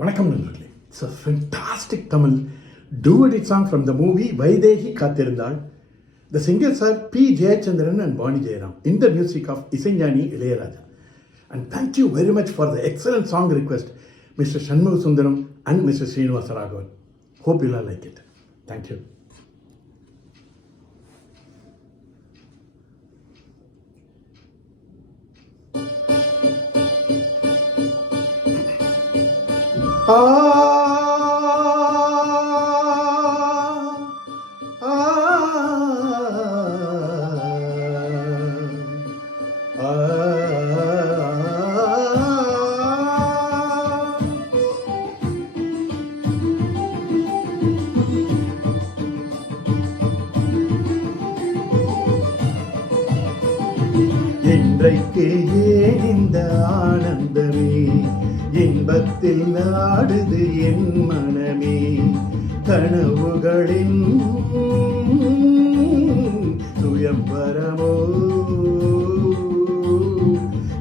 வணக்கம் நண்பர்களே. It's a fantastic Tamil duet song from the movie Vaidehi Kathirunthal. The singers are P. Jayachandran and Vani Jayaram in the music of Isaignani Ilayaraja. And thank you very much for the excellent song request, Mr. Shanmugha Sundaram and Mr. Srinivasa Raghavan. Hope you'll all like it. Thank you. இன்றைக்கு ஏன் இந்த ஆனந்தமே, இன்பத்தில் நாடுது என் மனமே, கனவுகளின் சுயம்பரமோ,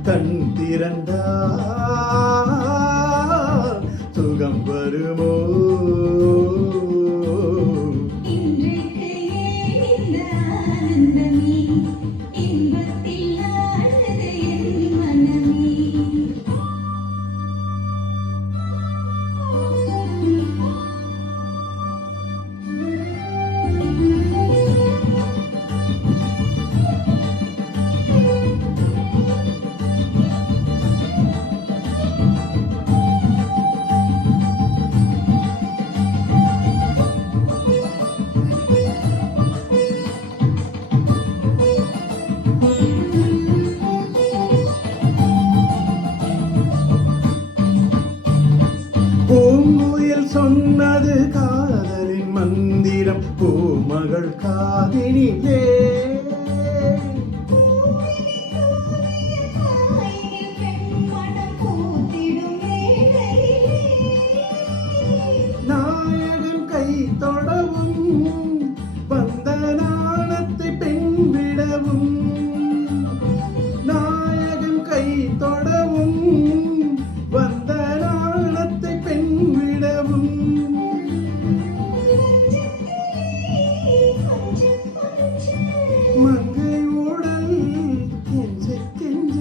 கண் திறந்தா சுகம் வருமோ. பூங்குயில் சொன்னது காதலின் மந்திரம், பூமகள் காதினிலே நாயகன் கை தொடவும் வந்த நாணத்தை பெண் விடவும், நாயகன் கை தொடவும் வந்த நாணத்தை பெண் விடவும், மங்கை உடல் கெஞ்ச கெஞ்ச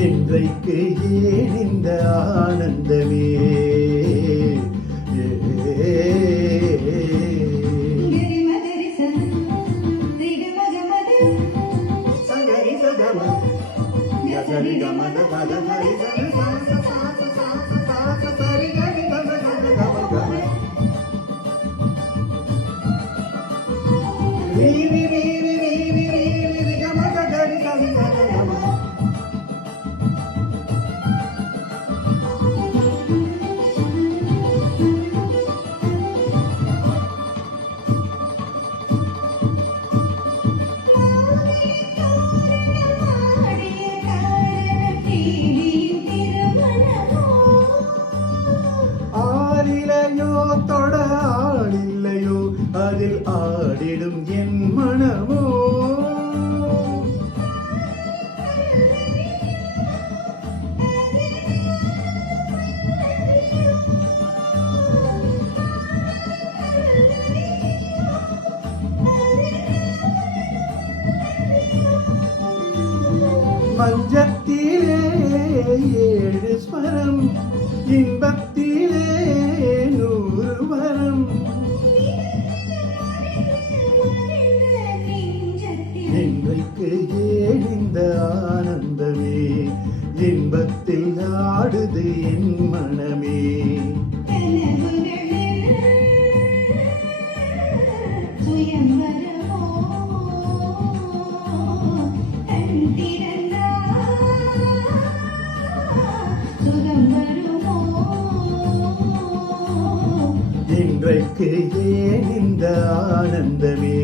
இன்றைக்கு ஏன் இந்த ஆனந்தமே. ஆறிலையோ தொட ஆளில்லையோ, அதில் ஆடிடும் என் மனமோ, மஞ்சத்திலே ஏழு ஸ்வரம், இன்பத்திலே 100 வரம், இன்றைக்கு ஏன் இந்த ஆனந்தமே, இன்பத்தில் ஆடுது என் மனமே. சுகம் வருமோ இன்றைக்கு ஏன் இந்த ஆனந்தமே